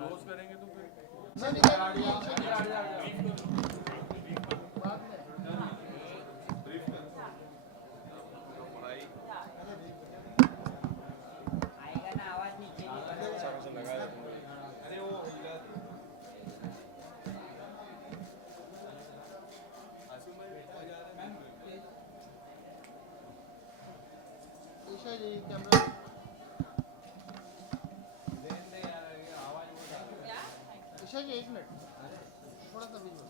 Close करेंगे तो फिर ब्रीफ कर पढ़ाई आएगा ना आवाज नीचे अच्छा लगाया अरे वो हिला दे आसिम भाई ऊपर जा रहे हैं ईशा जी कैमरा देन दे यार ये आवाज बहुत आ रहा है ईशा जी 1 मिनट थोड़ा सा बीच में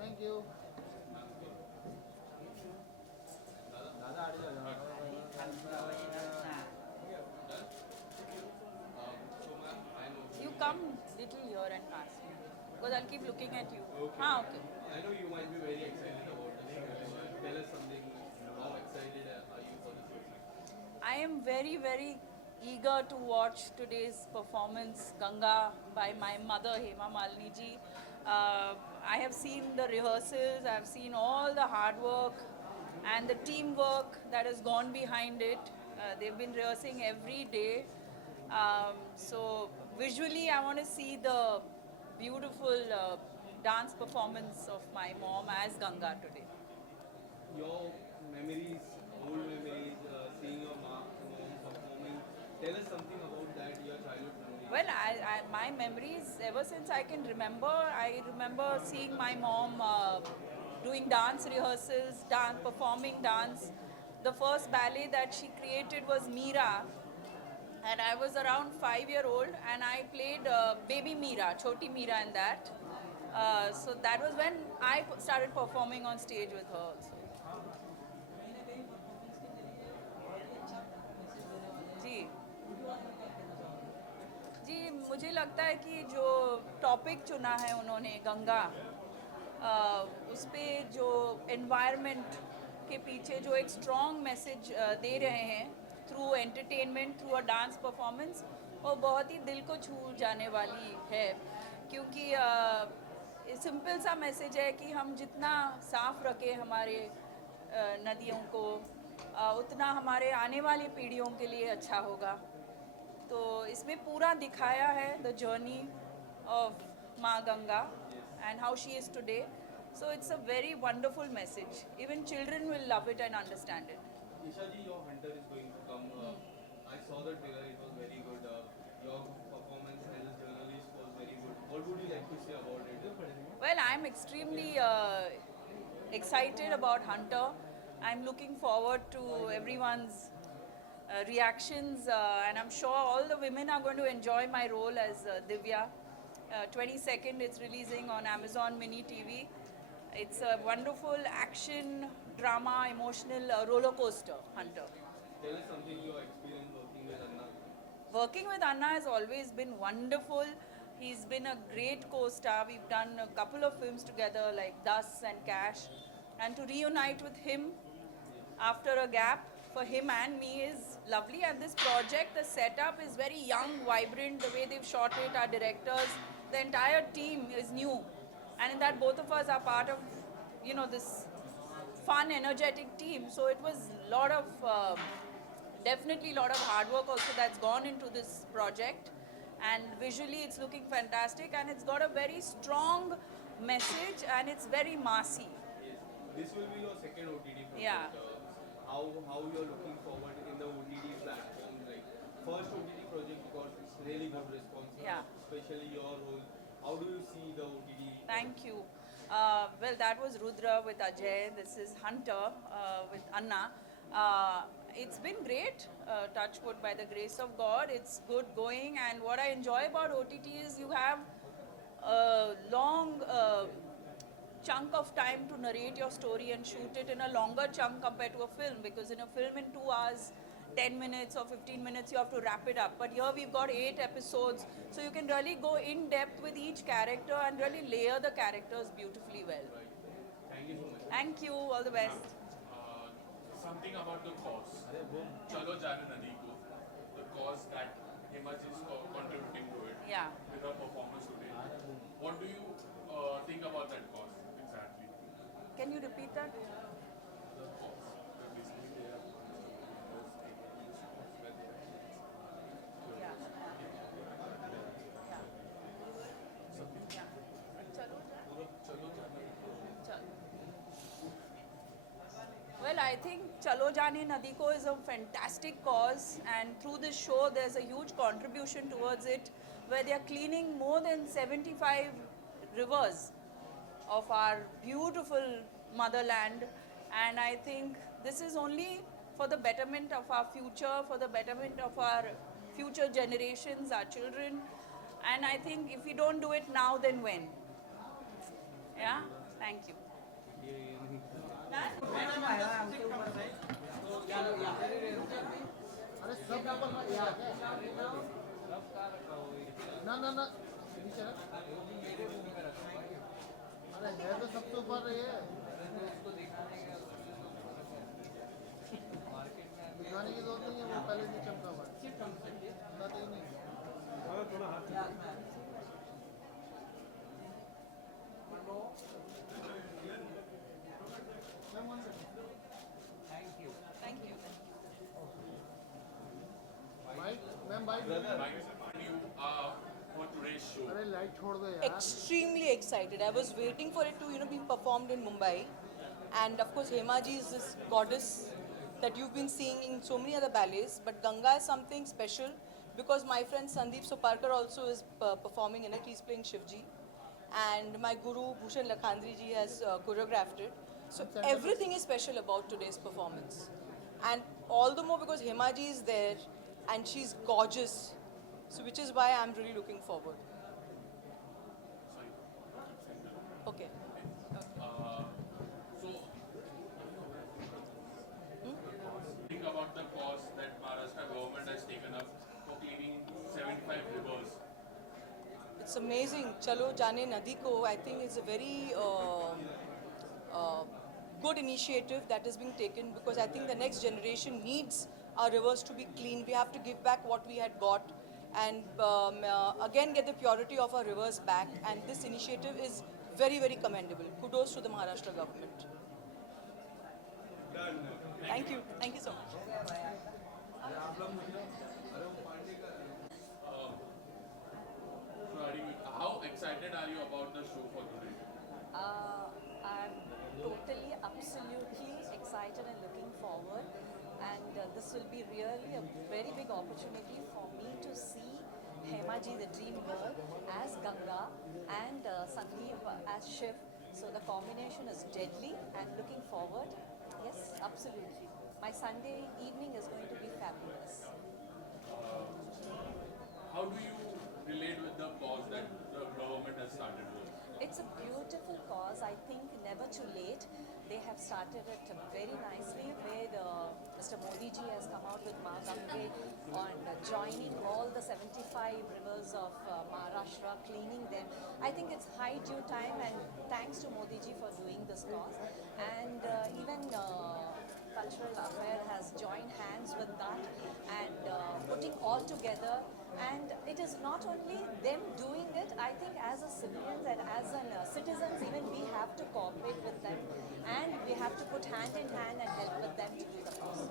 थैंक यू दादा आड़े जा You come little here and pass me. Because I'll keep looking at you. Okay. Ah, okay. I know you might be very excited about this. Tell us something. How excited are you for this movie? I am very, very eager to watch today's performance, Ganga, by my mother, Hema Malini ji. I have seen the rehearsals, I have seen all the hard work and the teamwork that has gone behind it. They've been rehearsing every day. So visually, I want to see the beautiful dance performance of my mom as Ganga today. Your memories, old memories, seeing your mom performing. Tell us something about that, your childhood memories. Well, my memories, ever since I can remember, I remember seeing my mom doing dance rehearsals, performing dance. The first ballet that she created was Meera, and I was around 5-year-old, and I played baby Meera, Choti Meera in that. So that was when I started performing on stage with her also. जी जी मुझे लगता है कि जो topic चुना है उन्होंने गंगा, उस पे जो एनवायरनमेंट के पीछे जो एक स्ट्रॉन्ग मैसेज दे रहे हैं through entertainment, through a dance performance, वो बहुत ही दिल को छू जाने वाली है, क्योंकि सिंपल सा मैसेज है कि हम जितना साफ रखें हमारे नदियों को, उतना हमारे आने वाली पीढ़ियों के लिए अच्छा होगा. तो इसमें पूरा दिखाया है द जर्नी ऑफ माँ Ganga and how she is today. So it's a very wonderful message. Even children will love it and understand it. Isha ji, your hunter is going to come. I saw the trailer, it was very good. Your performance as a journalist was very good. What would you like to say about it? Well, I'm extremely excited about Hunter. I'm looking forward to everyone's reactions, and I'm sure all the women are going to enjoy my role as Divya. 22nd, it's releasing on Amazon Mini TV. It's a wonderful action, drama, emotional roller coaster, Hunter. Tell us something your experience working with Anna. Working with Anna has always been wonderful. He's been a great co-star. We've done a couple of films together like Das and Cash. And to reunite with him after a gap for him and me is lovely. And this project, the setup is very young, vibrant. The way they've shot it, our directors, the entire team is new. And in that both of us are part of, this fun, energetic team. So it was a lot of, definitely a lot of hard work also that's gone into this project. And visually it's looking fantastic, and it's got a very strong message, and it's very massy. Yes. This will be your second OTT project. Yeah. How you're looking forward in the OTT platform? Like first OTT project got really good response. Yeah. Especially your role. How do you see the OTT? Thank you. Well, that was Rudra with Ajay. This is Hunter with Anna. It's been great, touch wood, by the grace of God. It's good going, and what I enjoy about OTT is you have a long chunk of time to narrate your story and shoot it in a longer chunk compared to a film, because in a film in 2 hours, 10 minutes or 15 minutes you have to wrap it up, but here we've got 8 episodes, so you can really go in depth with each character and really layer the characters beautifully well. Thank you so much. Thank you, all the best. Something about the cause. Chalo Jane Nadi Ko, the cause that Himaj is contributing to it Yeah. with her performance today. What do you think about that cause exactly? Can you repeat that? The cause. Basically, they have Yeah. Chalo. Well, I think Chalo Jane Nadi Ko is a fantastic cause, and through this show, there's a huge contribution towards it, where they are cleaning more than 75 rivers of our beautiful motherland. And I think this is only for the betterment of our future, for the betterment of our future generations, our children. And I think if we don't do it now, then when? Yeah? Thank you. अरे सब ऊपर में ये आ गया ना ना ना नीचे रख अरे है तो सबसे ऊपर ये दिखाने की जरूरत नहीं है वो पहले से चमका हुआ है बताते ही नहीं Thank you. Bike ma'am bike for today's show. अरे लाइट छोड़ दो यार Extremely excited. I was waiting for it to, be performed in Mumbai, and of course, Hema ji is this goddess that you've been seeing in so many other ballets. But Ganga is something special because my friend Sandeep Soparkar also is performing in it. He's playing Shivji, and my guru Bhushan Lakhandri ji has choreographed it. So everything is special about today's performance, and all the more because Hema ji is there, and she's gorgeous. So which is why I'm really looking forward. Okay. So, think about the cause that Maharashtra government has taken up for cleaning 75 rivers. It's amazing. Chalo Jane Nadi Ko, I think it's a very good initiative that is being taken because I think the next generation needs our rivers to be clean. We have to give back what we had got and again get the purity of our rivers back. And this initiative is very, very commendable. Kudos to the Maharashtra government. Thank you. Thank you so much. So, how excited are you about the show for today? I'm totally, absolutely excited and looking forward. And this will be really a very big opportunity for me to see Hema ji, the dream girl, as Ganga and Sandeep as Shiv. So the combination is deadly and looking forward. Yes, absolutely. My Sunday evening is going to be fabulous. How do you relate with the cause that the government has started with? It's a beautiful cause. I think never too late. They have started it very nicely where Mr. Modi ji has come out with Ma Gange on joining all the 75 rivers of Maharashtra, cleaning them. I think it's high due time and thanks to Modi ji for doing this cause. And even Cultural Affair has joined hands with that and putting all together. And it is not only them doing it, I think as a civilians and as citizens, even we have to cooperate with them and we have to put hand in hand and help with them to do the cause.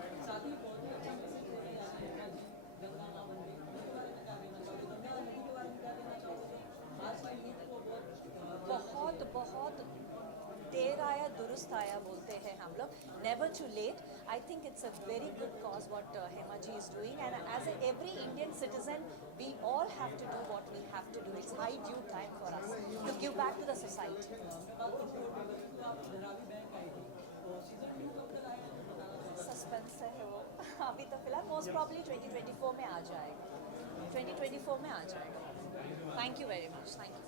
बहुत देर आया दुरुस्त आया बोलते हैं हम लोग. Never too late. I think it's a very good cause what Hema ji is doing, and as every Indian citizen, we all have to do what we have to do. It's high due time for us to give back to the society. Suspense है वो. अभी तो फिलहाल most probably 2024 में आ जाएगा. 2024 में आ जाएगा. Thank you very much. Thank you.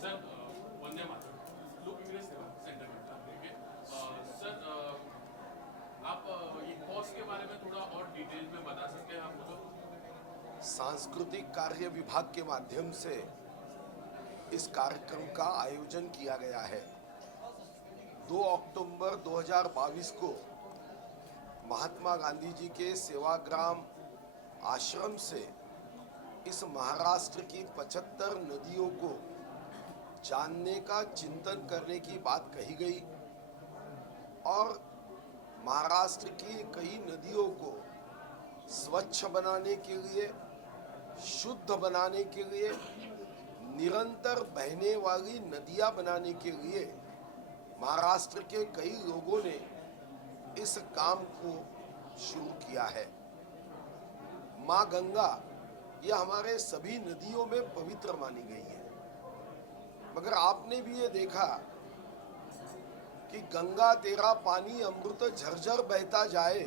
Sir, Vande Mataram. लोग इंग्लिश सेंटर में ठीक है. सर, आप ये कॉस्ट के बारे में थोड़ा और डिटेल में बता सांस्कृतिक कार्य विभाग के माध्यम से इस कार्यक्रम का आयोजन किया गया है। 2 अक्टूबर 2022 को महात्मा गांधी जी के सेवाग्राम आश्रम से इस महाराष्ट्र की 75 नदियों को जानने का चिंतन करने की बात कही गई और महाराष्ट्र की कई नदियों को स्वच्छ बनाने के लिए, शुद्ध बनाने के लिए, निरंतर बहने वाली नदियां बनाने के लिए महाराष्ट्र के कई लोगों ने इस काम को शुरू किया है। माँ गंगा ये हमारे सभी नदियों में पवित्र मानी गई है, मगर आपने भी ये देखा कि गंगा तेरा पानी अमृत झरझर बहता जाए,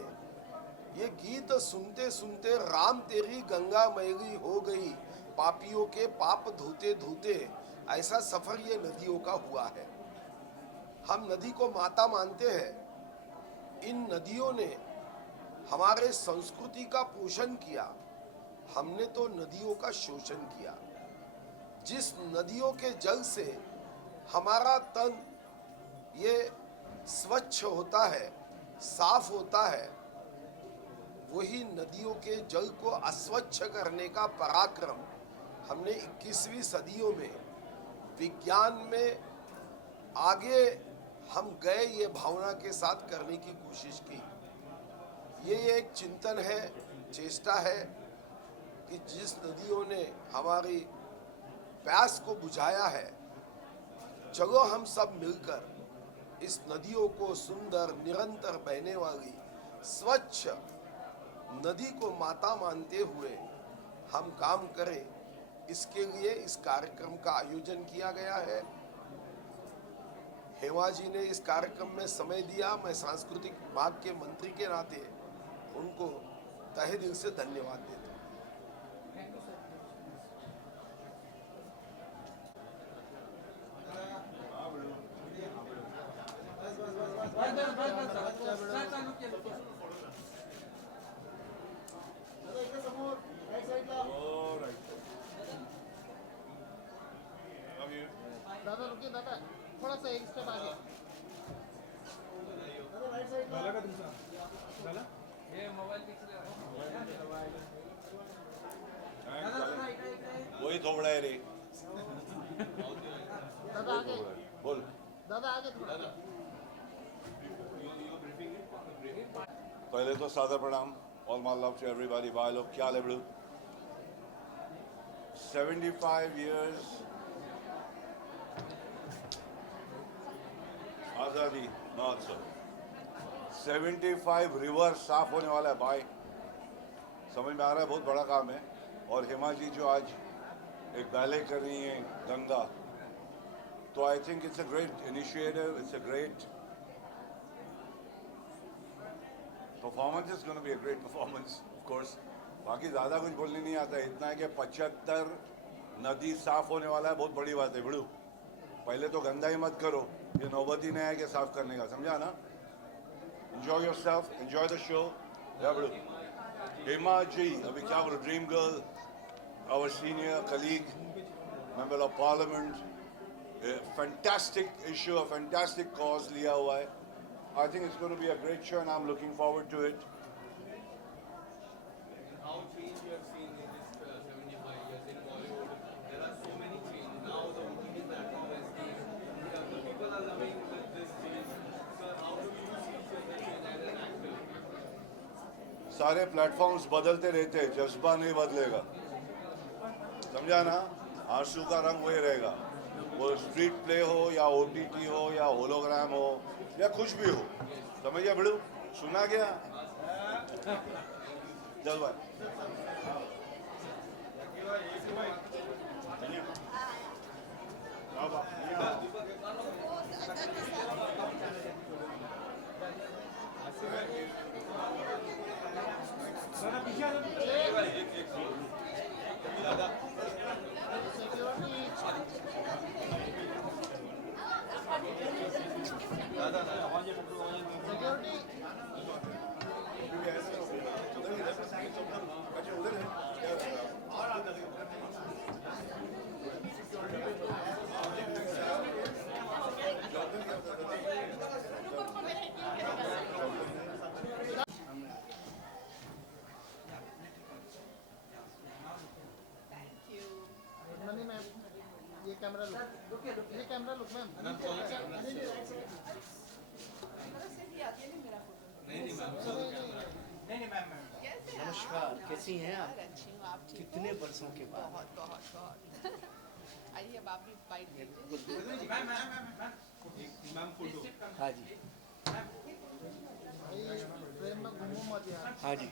ये गीत सुनते सुनते राम तेरी गंगा मैली हो गई, पापियों के पाप धोते धोते, ऐसा सफर ये नदियों का हुआ है। हम नदी को माता मानते हैं। इन नदियों ने हमारे संस्कृति का पोषण किया, हमने तो नदियों का शोषण किया। जिस नदियों के जल से हमारा तन ये स्वच्छ होता है, साफ होता है, वही नदियों के जल को अस्वच्छ करने का पराक्रम हमने 21वीं सदियों में विज्ञान में आगे हम गए, ये भावना के साथ करने की कोशिश की। ये एक चिंतन है, चेष्टा है कि जिस नदियों ने हमारी प्यास को बुझाया है, चलो हम सब मिलकर इस नदियों को सुंदर, निरंतर बहने वाली स्वच्छ नदी को माता मानते हुए हम काम करें। इसके लिए इस कार्यक्रम का आयोजन किया गया है। हेमा जी ने इस कार्यक्रम में समय दिया। मैं सांस्कृतिक विभाग के मंत्री के नाते उनको तहे दिल से धन्यवाद देता हूँ। दादा रुकिए, दादा थोड़ा सा एक स्टेप आगे। वही थोड़ा है रे। दादा आगे, बोल। दादा आगे थोड़ा। पहले तो सादर प्रणाम, all my love to everybody. भाई लोग क्या हाल है ब्रो? 75 years आज़ादी, नॉट सर। 75 रिवर साफ होने वाला है भाई, समझ में आ रहा है, बहुत बड़ा काम है। और हेमा जी जो आज एक बैले कर रही हैं गंगा, तो आई think it's a great initiative, it's a great performance, is gonna be a great performance of course. बाकी ज़्यादा कुछ बोलने नहीं आता है, इतना है कि 75 नदी साफ होने वाला है, बहुत बड़ी बात है बिड़ू। पहले तो गंदा ही मत करो, ये नौबत ही नहीं है कि साफ करने का, समझा ना? Enjoy yourself, enjoy the show. या बिड़ू हेमा जी अभी क्या बोलो, dream girl, our senior colleague, member of parliament, fantastic issue, a fantastic cause लिया हुआ है। I think it's gonna be a great show and I am looking forward to it. How change you have seen in this 75 years in Bollywood? There are so many changes. Now the OTT platform has changed. The people are loving this change. So how do you see the change as an actor? सारे platforms बदलते रहते हैं, जज्बा नहीं बदलेगा, समझा ना? आंसू का रंग वही रहेगा, वो स्ट्रीट प्ले हो या ओटीटी हो या होलोग्राम हो या कुछ भी हो, समझ गया बिड़ू? सुना गया? चल भाई। सिक्योरिटी कैमरा लुक, ये कैमरा लुक मैम। नमस्कार, कैसी हैं आप? अच्छी हूँ, आप ठीक कितने बरसों के बाद? बहुत बहुत बहुत आइए अब आप भी बाइट लीजिए। हाँ जी, भाई प्रेम में घूमो मत यार। हाँ जी।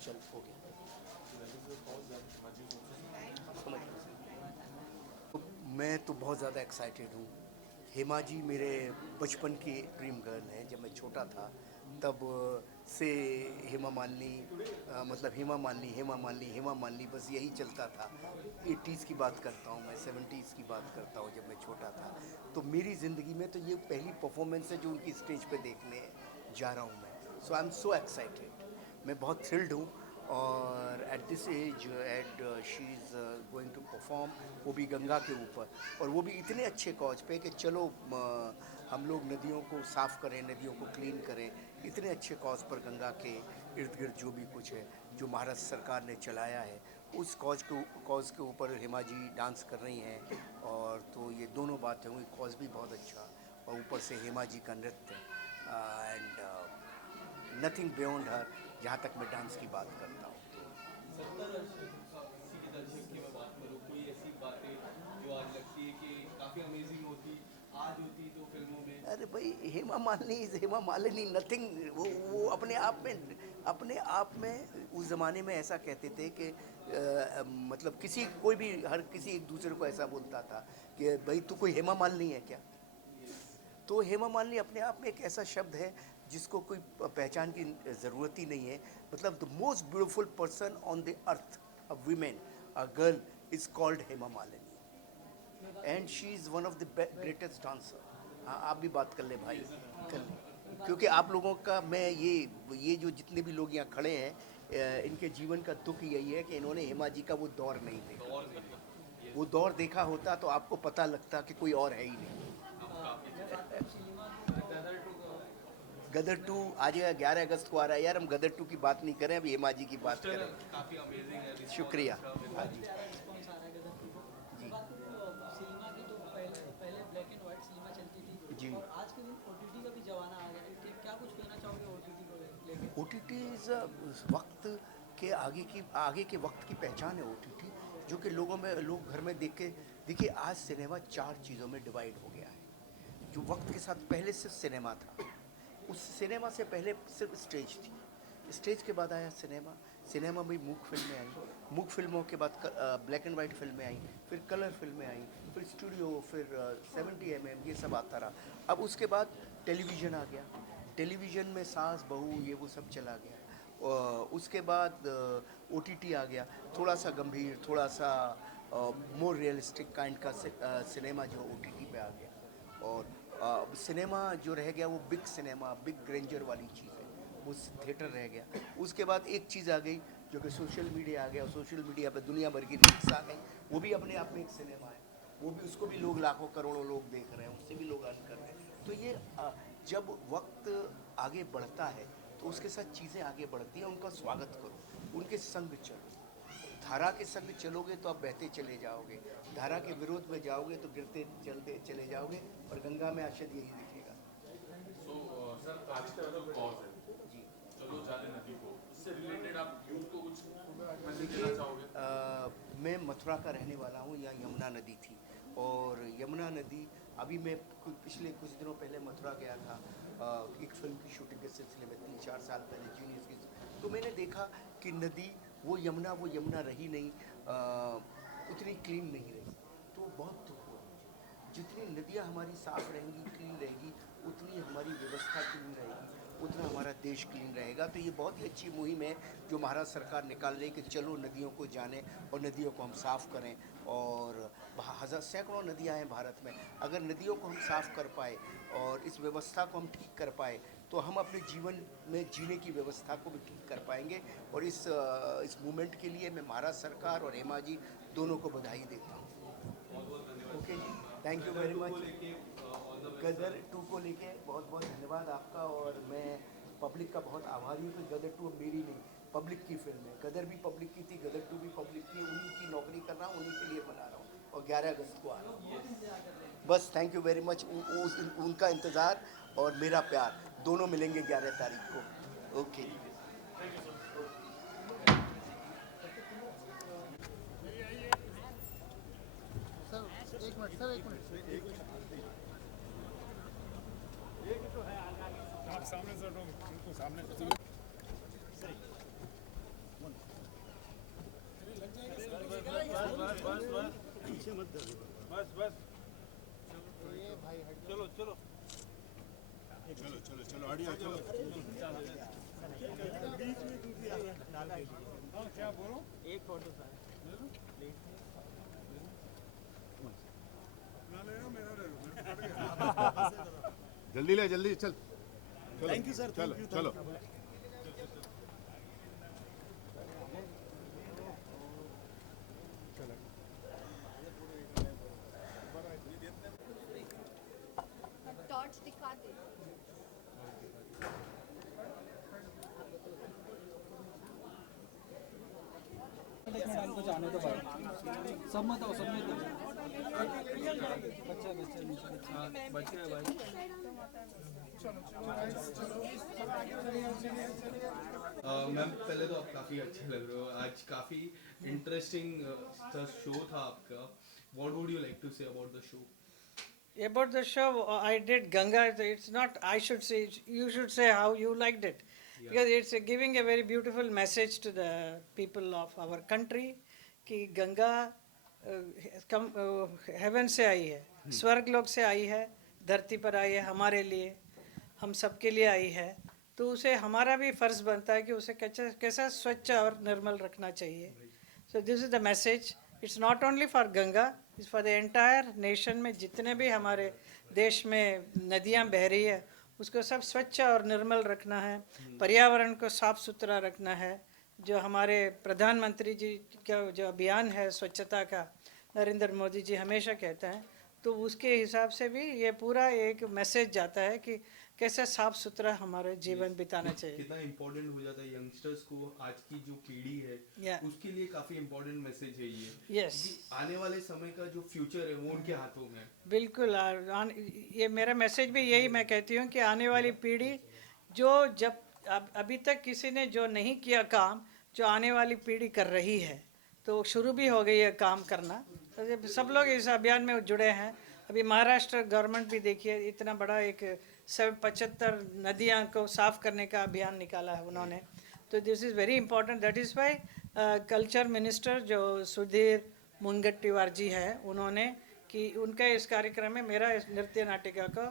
चल हो गया, समझ गया। मैं तो बहुत ज़्यादा एक्साइटेड हूँ। हेमा जी मेरे बचपन की ड्रीम गर्ल हैं। जब मैं छोटा था तब से हेमा मालिनी मतलब हेमा मालिनी बस यही चलता था। 80s की बात करता हूँ मैं, 70s की बात करता हूँ जब मैं छोटा था। तो मेरी ज़िंदगी में तो ये पहली परफॉर्मेंस है जो उनकी स्टेज पे देखने जा रहा हूँ मैं। सो आई एम सो एक्साइटेड, मैं बहुत थ्रिल्ड हूँ। और at this age at she is going to perform, वो भी गंगा के ऊपर, और वो भी इतने अच्छे कॉज पे कि चलो हम लोग नदियों को साफ़ करें, नदियों को क्लीन करें। इतने अच्छे कॉज पर गंगा के इर्द गिर्द जो भी कुछ है जो महाराष्ट्र सरकार ने चलाया है, उस कॉज के ऊपर हेमा जी डांस कर रही हैं। और तो ये दोनों बातें हुई, कॉज भी बहुत अच्छा और ऊपर से हेमा जी का नृत्य एंड नथिंग बियॉन्ड हर, जहाँ तक मैं डांस की बात करता हूँ। 70 के दशक की मैं बात करूँ, कोई ऐसी बातें जो आज लगती है कि काफ़ी अमेजिंग होती, आज होती तो फिल्मों में। अरे भाई, हेमा मालिनी नथिंग, वो अपने आप में उस ज़माने में ऐसा कहते थे कि मतलब हर किसी एक दूसरे को ऐसा बोलता था कि भाई तू कोई हेमा मालिनी है क्या। तो हेमा मालिनी अपने आप में एक ऐसा शब्द है जिसको कोई पहचान की ज़रूरत ही नहीं है। मतलब the most beautiful person on the earth, a women, a girl is called Hema Malini and she is one of the greatest dancer. हाँ, आप भी बात कर ले भाई, कर ले, क्योंकि आप लोगों का मैं ये जो जितने भी लोग यहाँ खड़े हैं इनके जीवन का दुख यही है कि इन्होंने हेमा जी का वो दौर नहीं देखा। वो दौर देखा होता तो आपको पता लगता कि कोई और है ही नहीं। गदर 2 आज 11 अगस्त को आ रहा है यार, हम गदर 2 की बात नहीं करें, अभी हेमा जी की बात करें। काफ़ी अमेजिंग है। शुक्रिया। हाँ जी जी। सिनेमा की तो पहले ब्लैक एंड व्हाइट सिनेमा चलती थी जी। और आज के दिन ओटीटी का भी जमाना आ गया है। क्या कुछ कहना चाहोगे ओटीटी को लेकर? OTT वक्त के आगे के वक्त की पहचान है OTT, जो कि लोग घर में देखिए आज सिनेमा 4 चीज़ों में डिवाइड हो गया है। जो वक्त के साथ पहले सिर्फ सिनेमा था, उस सिनेमा से पहले सिर्फ स्टेज थी, स्टेज के बाद आया सिनेमा में मूक फिल्में आई, मूक फिल्मों के बाद ब्लैक एंड वाइट फिल्में आई, फिर कलर फिल्में आई, फिर स्टूडियो, फिर 70mm, ये सब आता रहा। अब उसके बाद टेलीविज़न आ गया, टेलीविज़न में सास बहू ये वो सब चला गया। उसके बाद OTT आ गया, थोड़ा सा गंभीर, थोड़ा सा मोर रियलिस्टिक काइंड का सिनेमा जो OTT पे आ गया। और सिनेमा जो रह गया वो बिग सिनेमा, बिग ग्रेंजर वाली चीज़ है, वो थिएटर रह गया। उसके बाद एक चीज़ आ गई जो कि सोशल मीडिया आ गया, और सोशल मीडिया पे दुनिया भर की रील्स आ गई, वो भी अपने आप में एक सिनेमा है, उसको भी लोग लाखों करोड़ों लोग देख रहे हैं, उससे भी लोग अर्न कर रहे हैं। तो ये जब वक्त आगे बढ़ता है तो उसके साथ चीज़ें आगे बढ़ती हैं, उनका स्वागत करो, उनके संग चलो। धारा के संग चलोगे तो आप बहते चले जाओगे, धारा के विरोध में जाओगे तो गिरते चलते चले जाओगे, और गंगा में आशद यही दिखेगा। सर आज का जो कॉज है जी, चलो जाने नदी को, इससे रिलेटेड आप यूथ को कुछ मैसेज देना चाहोगे? मैं मथुरा का रहने वाला हूँ, यहाँ यमुना नदी थी, और यमुना नदी अभी मैं पिछले कुछ दिनों पहले मथुरा गया था एक फिल्म की शूटिंग के सिलसिले में, 3-4 साल पहले जीनियस की। तो मैंने देखा कि नदी वो यमुना रही नहीं, उतनी क्लीन नहीं रही। तो बहुत दुख हुआ मुझे। जितनी नदियाँ हमारी साफ रहेंगी, क्लीन रहेगी, उतनी हमारी व्यवस्था क्लीन रहेगी, उतना हमारा देश क्लीन रहेगा। तो ये बहुत ही अच्छी मुहिम है जो महाराष्ट्र सरकार निकाल रही है कि चलो नदियों को जाने और नदियों को हम साफ़ करें। और सैकड़ों नदियाँ हैं भारत में, अगर नदियों को हम साफ़ कर पाए और इस व्यवस्था को हम ठीक कर पाए तो हम अपने जीवन में जीने की व्यवस्था को भी ठीक कर पाएंगे। और इस मूवमेंट के लिए मैं महाराष्ट्र सरकार और हेमा जी दोनों को बधाई देता हूँ। ओके जी, thank you very much. Gadar 2 को लेके बहुत बहुत धन्यवाद आपका, और मैं पब्लिक का बहुत आभारी हूँ कि गदर 2 मेरी नहीं, पब्लिक की फिल्म है। गदर भी पब्लिक की थी, गदर 2 भी पब्लिक की, उन्हीं की नौकरी कर रहा हूँ, उन्हीं के लिए बना रहा हूँ, और 11 अगस्त को आ रहा हूँ। बस थैंक यू वेरी मच। उनका इंतज़ार और मेरा प्यार दोनों मिलेंगे 11 तारीख को। ओके जी। सर एक मिनट, सर एक मिनट। जल्दी ले, जल्दी चल। थैंक यू सर, चलो चलो। टॉर्च दिखा दे। इनको जाने दो भाई, सब मत आओ, सब मत आओ। बच्चे बच्चे हैं भाई। मैम पहले तो आप काफ़ी अच्छे लग रहे हो, आज काफ़ी इंटरेस्टिंग शो था आपका। What would you like to say about the show? About the show, I did Ganga. It's not, I should say, you should say how you liked it. Yeah. Because it's giving a very beautiful message to the people of our country कि Ganga haven से आई है, स्वर्ग लोक से आई है, धरती पर आई है हमारे लिए, हम सबके लिए आई है। तो उसे हमारा भी फ़र्ज़ बनता है कि उसे कैसा स्वच्छ और निर्मल रखना चाहिए। So this is the message. It's not only for Ganga, it's for the entire nation में जितने भी हमारे देश में नदियाँ बह रही है उसको सब स्वच्छ और निर्मल रखना है, पर्यावरण को साफ सुथरा रखना है। जो हमारे प्रधानमंत्री जी का जो अभियान है स्वच्छता का, नरेंद्र मोदी जी हमेशा कहते हैं, तो उसके हिसाब से भी ये पूरा एक मैसेज जाता है कि कैसे साफ सुथरा हमारे जीवन बिताना चाहिए। कितना इम्पोर्टेंट हो जाता है यंगस्टर्स को, आज की जो पीढ़ी है Yeah. उसके लिए काफ़ी इम्पोर्टेंट मैसेज है ये। Yes. कि आने वाले समय का जो फ्यूचर है वो उनके हाथों में है। बिल्कुल, ये मेरा मैसेज भी यही मैं कहती हूँ कि आने वाली पीढ़ी जो जब अभी तक किसी ने जो नहीं किया काम, जो आने वाली पीढ़ी कर रही है, तो शुरू भी हो गई है काम करना। तो सब लोग इस अभियान में जुड़े हैं। अभी महाराष्ट्र गवर्नमेंट भी देखिए इतना बड़ा एक 75 नदियाँ को साफ़ करने का अभियान निकाला है उन्होंने। तो this is very important. That is why culture minister जो सुधीर मुनगट्टीवार जी है, उन्होंने कि उनका इस कार्यक्रम में मेरा इस नृत्य नाटिका को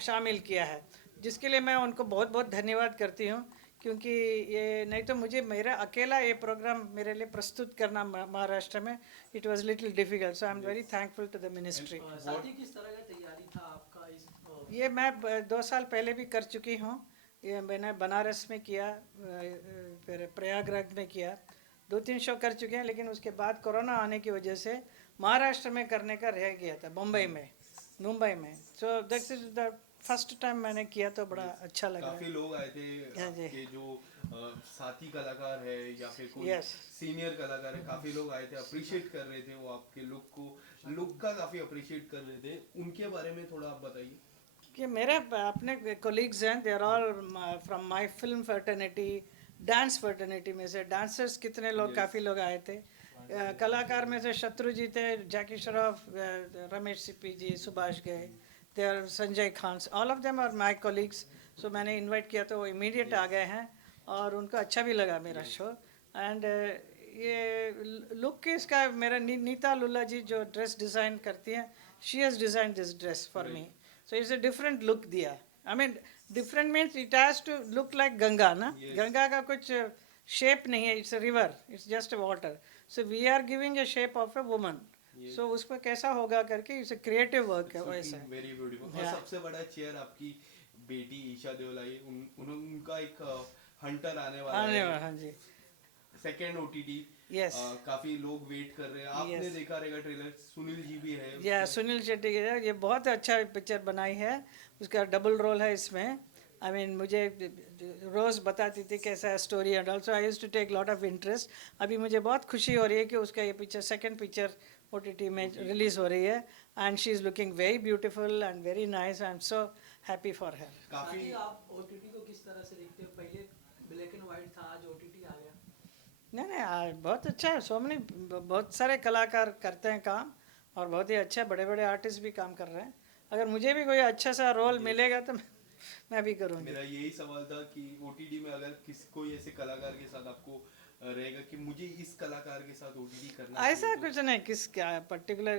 शामिल किया है, जिसके लिए मैं उनको बहुत बहुत धन्यवाद करती हूँ। क्योंकि ये नहीं तो मुझे मेरा अकेला ये प्रोग्राम मेरे लिए प्रस्तुत करना महाराष्ट्र में it was little difficult. So I am very thankful to the ministry. शादी किस तरह का तैयारी था आपका इस ये मैं 2 साल पहले भी कर चुकी हूँ। ये मैंने बनारस में किया, फिर प्रयागराज में किया, 2-3 शो कर चुके हैं। लेकिन उसके बाद कोरोना आने की वजह से महाराष्ट्र में करने का रह गया था, मुंबई में। So that is the first time मैंने किया, तो बड़ा अच्छा लगा। काफी लोग आए थे आपके जो साथी कलाकार है या फिर कोई सीनियर कलाकार है, काफी लोग आए थे, अप्रिशिएट कर रहे थे वो आपके लुक का काफी अप्रिशिएट कर रहे थे। उनके बारे में थोड़ा आप बताइए। कि मेरे अपने कोलीग्स हैं, they are all from my film fraternity, dance fraternity में से डांसर्स कितने लोग काफ़ी लोग आए थे। कलाकार में से शत्रु जी थे, जैकी Shroff, Ramesh Sippy ji, Subhash Ghai, there Sanjay Khan, all of them are my colleagues. So मैंने इनवाइट किया तो वो इमीडिएट आ गए हैं और उनको अच्छा भी लगा मेरा शो। एंड ये लुक इसका मेरा नीता लुल्ला जी जो ड्रेस डिज़ाइन करती हैं, she has design this dress for me. So it's a different look दिया। I mean different means it has to look like Ganga ना. गंगा का कुछ शेप नहीं है, it's a river, it's just water. So we are giving a shape of a woman. So उसमें कैसा होगा करके इट्स अ क्रिएटिव वर्क है वैसा. Very beautiful. और सबसे बड़ा चेयर आपकी बेटी ईशा देओलाई, उनका एक हंटर आने वाला है. हाँ जी. Second OTT. Yes. काफी लोग वेट कर रहे हैं. आपने देखा रहेगा ट्रेलर. सुनील जी भी है. या सुनील शेट्टी के ये बहुत अच्छा पिक्चर बनाई है. उसका डबल रोल है इसमें. आई मीन मुझे रोज़ बताती थी कैसा है story and also I used to take lot of interest. अभी मुझे बहुत खुशी हो रही है कि उसका ये पिक्चर सेकंड पिक्चर ओटीटी में रिलीज़ हो रही है. And she is looking very beautiful and very nice. I am so happy for her. काफी आप ओटीटी को किस तरह से देखते हो? पहले ब्लैक एंड व्हाइट था, आज ओटीटी आ गया. नहीं बहुत अच्छा है. सो मनी बहुत सारे कलाकार करते हैं काम और बहुत ही अच्छा बड़े बड़े आर्टिस्ट भी काम कर रहे हैं. अगर मुझे भी कोई अच्छा सा रोल मिलेगा तो मैं भी करूँगी. मेरा यही सवाल था कि ओटीटी में अगर कोई ऐसे कलाकार के साथ आपको रहेगा कि मुझे इस कलाकार के साथ ओटीटी करना है, ऐसा कुछ नहीं. किस क्या particular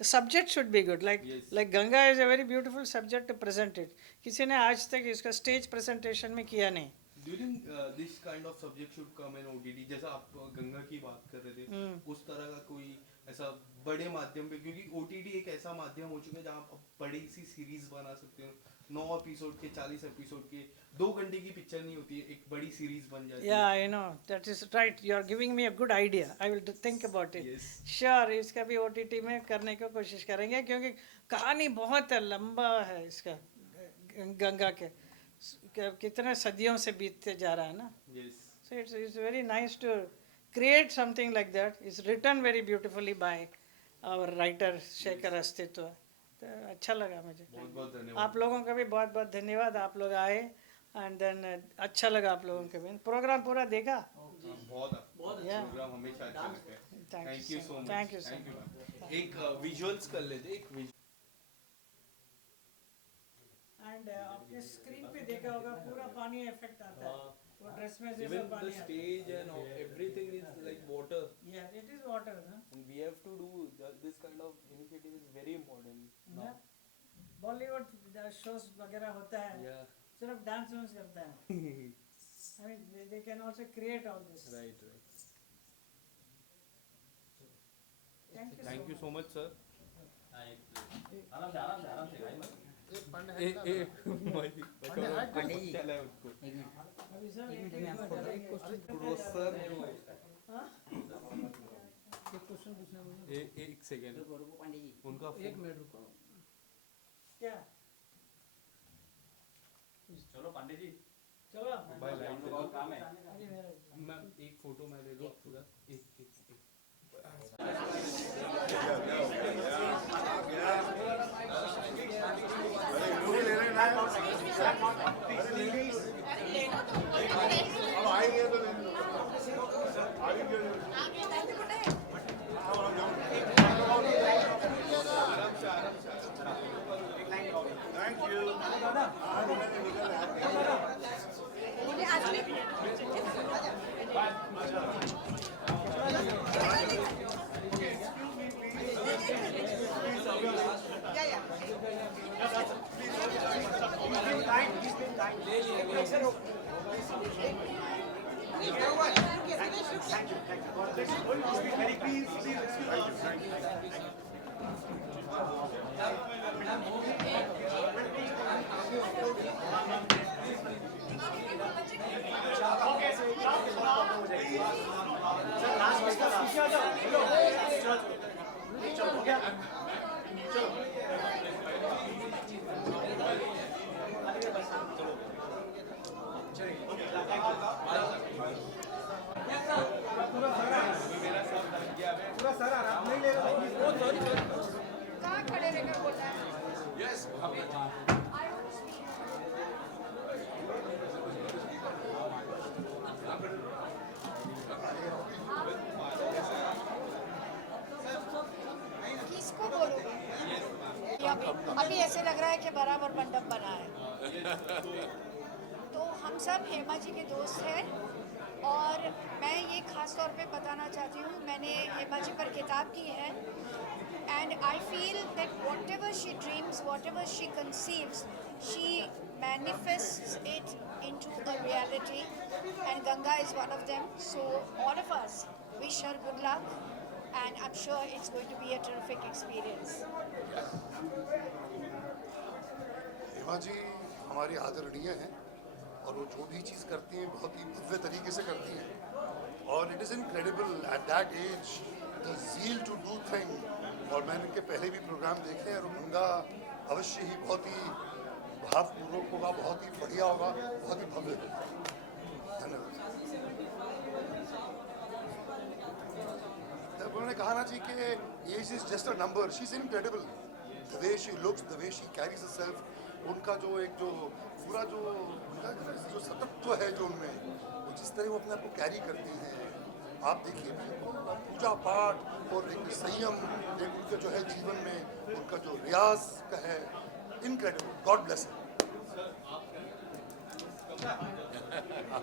the subject should be good. Like Ganga is a very beautiful subject to present it. किसी ने आज तक इसका स्टेज प्रेजेंटेशन में किया नहीं. Do you think this kind of subject should come in OTT? जैसा आप गंगा की बात कर रहे थे, उस तरह का कोई ऐसा बड़े माध्यम पे, क्योंकि OTT एक ऐसा माध्यम हो चुका है जहाँ आप बड़ी सी सीरीज बना सकते हो. 9 एपिसोड के, 40 एपिसोड के, 2 घंटे की पिक्चर नहीं होती है, एक बड़ी सीरीज बन जाती है. Yeah, I know. That is right. You are giving me a good idea. I will think about it. Yes. Sure, इसका भी OTT में करने की कोशिश करेंगे क्योंकि कहानी बहुत लंबा है इसका गंगा के. कितने सदियों से बीतते जा रहा है ना. Yes. So it's very nice to create something like that. It's written very beautifully by our writer Shekhar अस्तित्व. तो अच्छा लगा मुझे. बहुत बहुत धन्यवाद. आप लोगों का भी बहुत बहुत धन्यवाद. आप लोग आए एंड देन अच्छा लगा आप लोगों के भी. प्रोग्राम पूरा देखा. बहुत प्रोग्राम हमेशा अच्छा लगता है. Thank you so much. Thank you so much. एक विजुअल्स कर लेते. एक एंड आपने स्क्रीन पे देखा होगा पूरा पानी इफेक्ट आता है. वो ड्रेस में जैसा Even पानी the stage and everything is like water. Yeah, it is water, na? And we have to do this kind of initiative is very important now. Bollywood shows वगैरह होता है. Yeah. सिर्फ डांस वांस करता है. I mean they can also create all this. Right. Thank you so much, sir. आराम से अभी सर एक क्वेश्चन पूछना है मुझे. एक सेकेंड. उनका एक मिनट रुको. क्या? चलो पांडे जी. चलो भाई लाइन में बहुत काम है. अरे मेरा मैम एक फोटो मैं ले लूँ पूरा. एक अब आएंगे तो थैंक यू. किसको बोलूं? अभी ऐसे लग रहा है कि बराबर मंडप बना है. तो हम सब हेमा जी के दोस्त हैं और मैं ये खास तौर पे बताना चाहती हूँ, मैंने हेमा जी पर किताब की है. And I feel that whatever she dreams, whatever she conceives, she manifests it into a reality, and Ganga is one of them. So all of us wish her good luck, and I'm sure it's going to be a terrific experience. Hema ji हमारी आदरणीय हैं और वो जो भी चीज़ करती हैं बहुत ही भव्य तरीके से करती हैं और it is incredible at that age the zeal to do thing. और मैंने इनके पहले भी प्रोग्राम देखे हैं और गंगा अवश्य ही बहुत ही भावपूर्वक होगा, बहुत ही बढ़िया होगा, बहुत ही भव्य होगा। धन्यवाद। उन्होंने कहा ना जी कि age is just a number, she is incredible, the way she looks, the way she carries herself, उनका जो एक जो पूरा जो उनका जो सतत्व है जो उनमें, वो जिस तरह वो अपने आप को कैरी करती हैं, आप देखिए बिल्कुल पूजा पाठ और एक संयम, एक उनके जो है जीवन में उनका जो रियाज का है, incredible. God bless.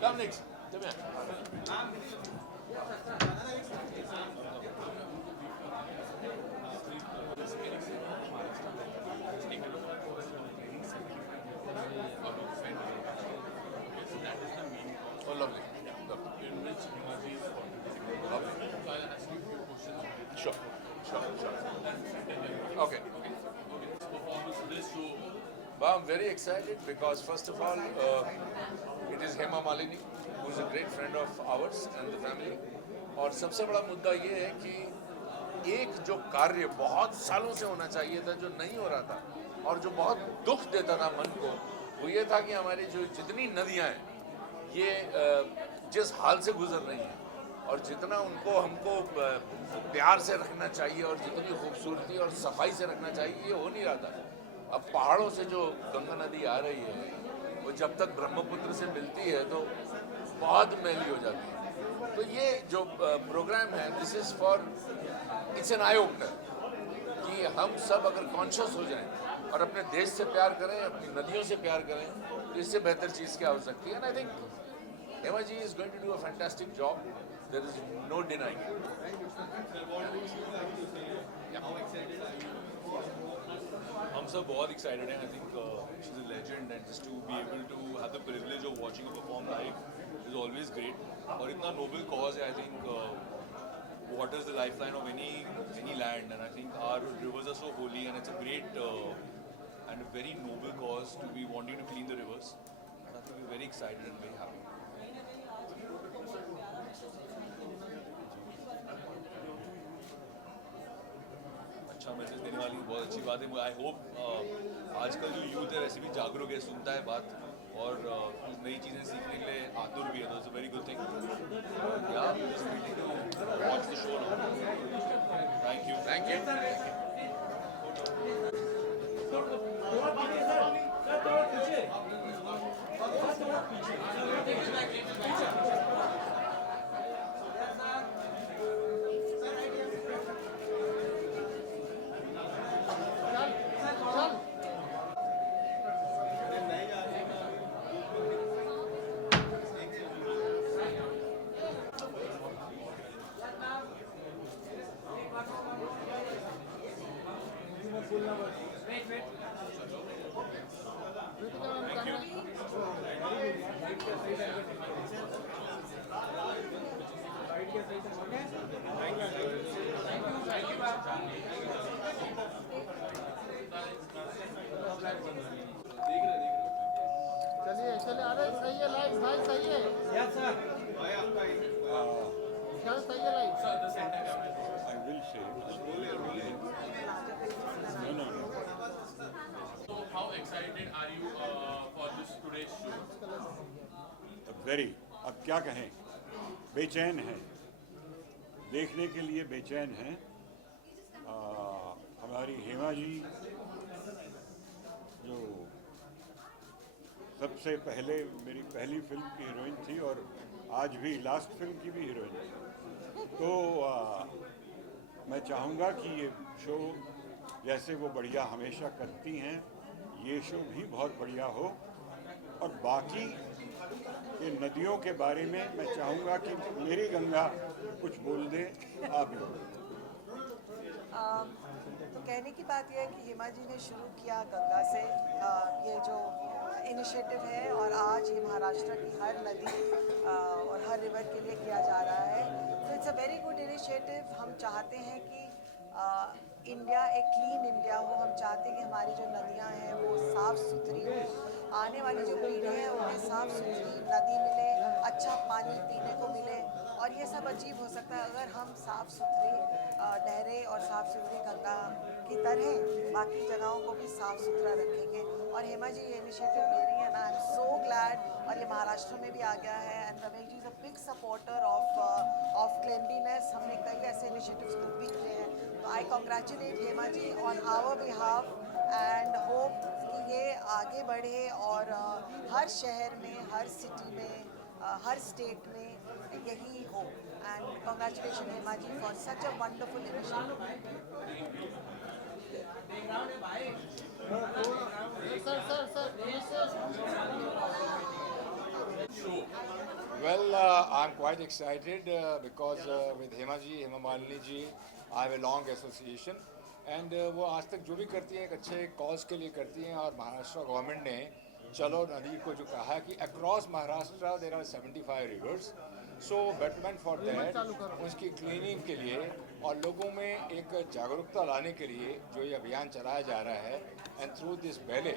Come next. Come here. Oh, lovely. Lovely. In which Himaji is lovely. So I'll ask you a few questions. Sure. Okay. Performance this show. Well, I'm very excited because first of all, it is Hema Malini, who is a great friend of ours and the family. और सबसे बड़ा मुद्दा ये है कि एक जो कार्य बहुत सालों से होना चाहिए था, जो नहीं हो रहा था और जो बहुत दुख देता था मन को, वो ये था कि हमारी जो जितनी नदियाँ हैं ये जिस हाल से गुजर रही हैं और जितना उनको हमको प्यार से रखना चाहिए और जितनी खूबसूरती और सफाई से रखना चाहिए, ये हो नहीं रहा था। अब पहाड़ों से जो गंगा नदी आ रही है वो जब तक ब्रह्मपुत्र से मिलती है तो बहुत मैली हो जाती है। तो ये जो प्रोग्राम है, this is for, it's an eye opener कि हम सब अगर कॉन्शियस हो जाएं और अपने देश से प्यार करें, अपनी नदियों से प्यार करें, तो इससे बेहतर चीज़ क्या हो सकती है। And I think Hema ji is going to do a fantastic job. There is no denying it. हम सब बहुत excited हैं. I think she's a legend, and just to be able to have the privilege of watching her perform live is always great. और इतना noble cause है. I think water is the lifeline of any land, and I think our rivers are so holy, and it's a great and a very noble cause to be wanting to clean the rivers. And I think we're very excited and very happy. अच्छा message देने वाली बहुत अच्छी बात है। I hope आजकल जो youth है वैसे भी जागरूक है, सुनता है बात और कुछ नई चीज़ें सीखने के लिए आतुर भी है, तो it's a very good thing. या watch the show now. Thank you. चलिए अरे सही है लाइव भाई, सही है। Yes, sir. क्या सही है live? I will say. No. So how excited are you for this today's show? Very. अब क्या कहें, बेचैन हैं, देखने के लिए बेचैन हैं। हमारी हेमा जी जो सबसे पहले मेरी पहली फिल्म की हीरोइन थी और आज भी लास्ट फिल्म की भी हीरोइन थी, तो मैं चाहूँगा कि ये शो जैसे वो बढ़िया हमेशा करती हैं, ये शो भी बहुत बढ़िया हो। और बाकी ये नदियों के बारे में मैं चाहूँगा कि मेरी गंगा कुछ बोल दे, आप लोग। तो कहने की बात यह है कि हेमा जी ने शुरू किया गंगा से, ये जो इनिशिएटिव है और आज ये महाराष्ट्र की हर नदी और हर रिवर के लिए किया जा रहा है। तो it's a very good initiative. हम चाहते हैं कि इंडिया एक क्लीन इंडिया हो। हम चाहते हैं कि हमारी जो नदियां हैं वो साफ़ सुथरी हो, आने वाली जो पीढ़ी है उन्हें साफ़ सुथरी नदी मिले, अच्छा पानी पीने को मिले। और ये सब अचीव हो सकता है अगर हम साफ़ सुथरी नहरें और साफ़ सुथरी गंगा की तरह बाकी जगहों को भी साफ़ सुथरा रखेंगे। और हेमा जी ये इनिशिएटिव ले रही है ना, आई एम सो ग्लैड। और ये महाराष्ट्र में भी आ गया है and Ramesh ji is a big supporter of cleanliness. हमने कई ऐसे इनिशिएटिव्स खुद भी किए हैं। तो I congratulate Hema ji on our behalf and hope कि ये आगे बढ़े और हर शहर में, हर सिटी में, हर स्टेट में यही हो। And congratulation Hema ji for such a wonderful Well, I'm quite excited because with Hema ji, Hema Malini ji, I have a long association and वो आज तक जो भी करती हैं एक अच्छे कॉज के लिए करती हैं। और महाराष्ट्र गवर्नमेंट ने चलो नदी को जो कहा कि across Maharashtra there are 75 rivers, so betterment for that, उसकी क्लीनिंग के लिए और लोगों में एक जागरूकता लाने के लिए जो ये अभियान चलाया जा रहा है। And through this ballet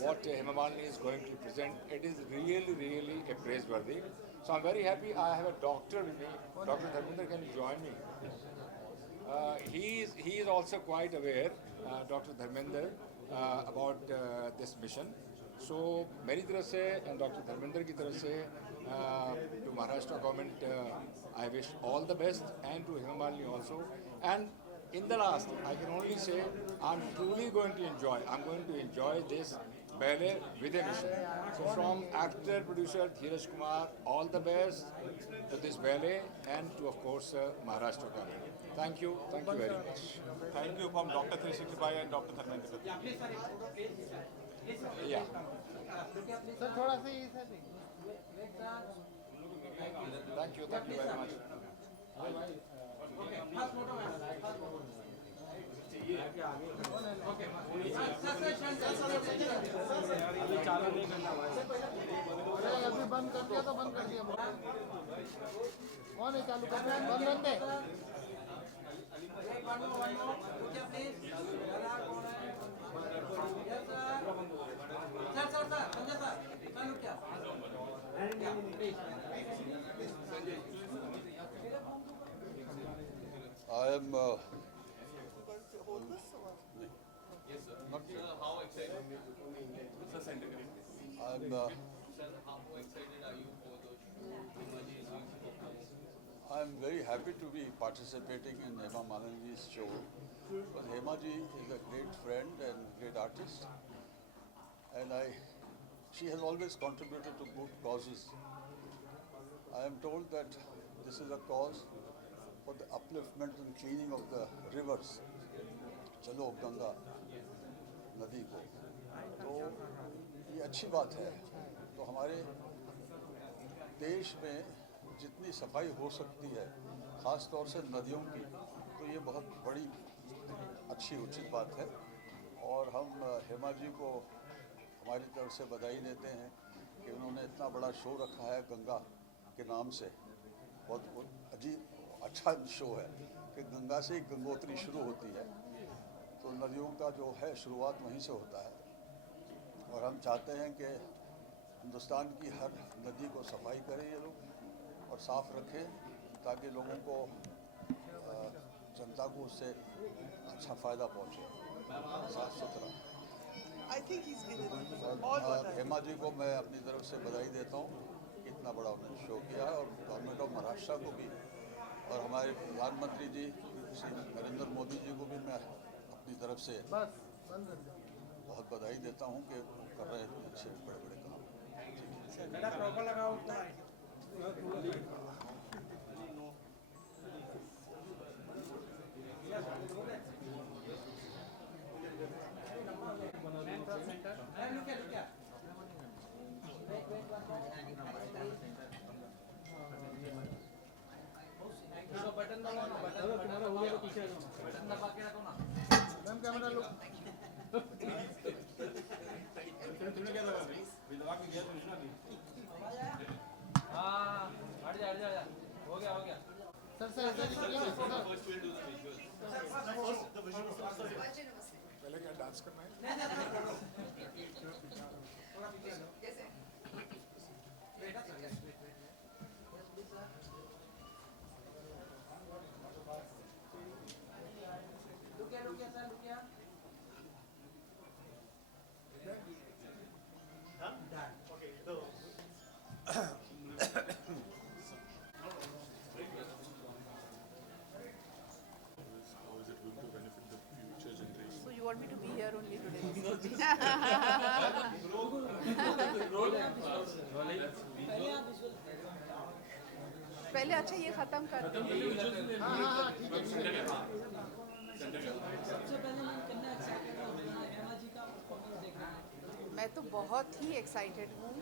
what Hema Malini is going to present, it is really a praiseworthy. So I'm very happy. I have a doctor with me. Dr. Dharmender, can you join me? He is also quite aware, Dr. Dharmender, about this mission. So मेरी तरफ से and Dr. Dharmender की तरफ से to Maharashtra government, I wish all the best, and to Hema Malini also. And in the last, I can only say I'm truly going to enjoy. I'm going to enjoy this ballet with a mission. So from actor, producer Dheeraj Kumar, all the best to this ballet and to, of course, Maharashtra government. Thank you very much. Thank you from Dr. 365 and Dr. Dharmender. Yeah. Sir थोड़ा सा ये sir Thank you very much. अभी बंद कर दिया तो बंद कर दिया। कौन है चालू कर रहा है? बंद है। I am I'm very happy to be participating in Hema Malini's show. But Hema ji is a great friend and great artist, and she has always contributed to good causes. I am told that this is a cause for the upliftment and cleaning of the rivers, चलो गंगा नदी को, तो ये अच्छी बात है। तो हमारे देश में जितनी सफाई हो सकती है, ख़ास तौर से नदियों की, तो ये बहुत बड़ी अच्छी उचित बात है। और हम हेमा जी को हमारी तरफ से बधाई देते हैं कि उन्होंने इतना बड़ा शो रखा है गंगा के नाम से। बहुत अजीब अच्छा शो है कि गंगा से ही गंगोत्री शुरू होती है, तो नदियों का जो है शुरुआत वहीं से होता है। और हम चाहते हैं कि हिंदुस्तान की हर नदी को सफाई करें ये लोग और साफ़ रखें, ताकि लोगों को, जनता को उससे अच्छा फ़ायदा पहुँचे, साफ़ सुथरा। और हेमा जी को मैं अपनी तरफ से बधाई देता हूँ कि इतना बड़ा उन्होंने शो किया है। और गवर्नमेंट ऑफ महाराष्ट्र को भी और हमारे प्रधानमंत्री जी श्री नरेंद्र मोदी जी को भी मैं अपनी तरफ से बहुत बधाई देता हूँ कि कर रहे हैं अच्छे बड़े काम। कैमरा लो। हाँ हट जा हो गया सर सर इधर ही क्या sir First we'll do the visuals. पहले क्या डांस करना है So you want me to be here only today? पहले अच्छा ये खत्म कर दो। हाँ हाँ हाँ ठीक है सबसे पहले मैं कितना एक्साइटेड हूँ हेमा जी का परफॉर्मेंस देखने में। मैं तो बहुत ही एक्साइटेड हूँ।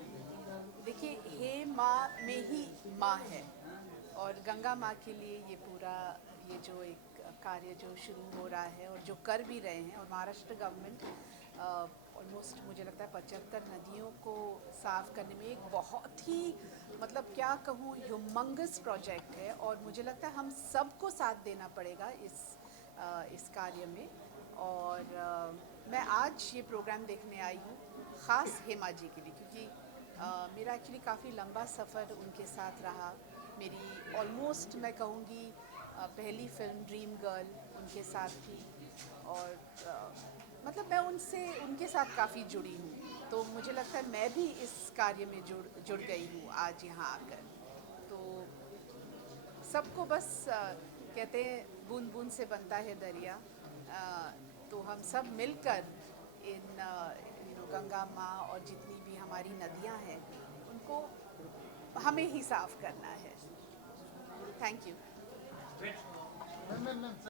देखिए हे माँ में ही माँ है और गंगा माँ के लिए ये पूरा ये जो एक कार्य जो शुरू हो रहा है और जो कर भी रहे हैं और महाराष्ट्र गवर्नमेंट ऑलमोस्ट मुझे लगता है 75 नदियों को साफ़ करने में एक बहुत ही मतलब क्या कहूँ ह्यूमंगस प्रोजेक्ट है और मुझे लगता है हम सबको साथ देना पड़ेगा इस कार्य में। और मैं आज ये प्रोग्राम देखने आई हूँ ख़ास हेमा जी के लिए क्योंकि मेरा एक्चुअली काफ़ी लंबा सफ़र उनके साथ रहा। मेरी ऑलमोस्ट मैं कहूँगी पहली फिल्म ड्रीम गर्ल उनके साथ थी और मतलब मैं उनके साथ काफ़ी जुड़ी हूँ तो मुझे लगता है मैं भी इस कार्य में जुड़ गई हूँ आज यहाँ आकर। तो सबको बस कहते हैं बूंद बूंद से बनता है दरिया, तो हम सब मिलकर इन गंगा माँ और जितनी भी हमारी नदियाँ हैं उनको हमें ही साफ़ करना है। Thank you. मैम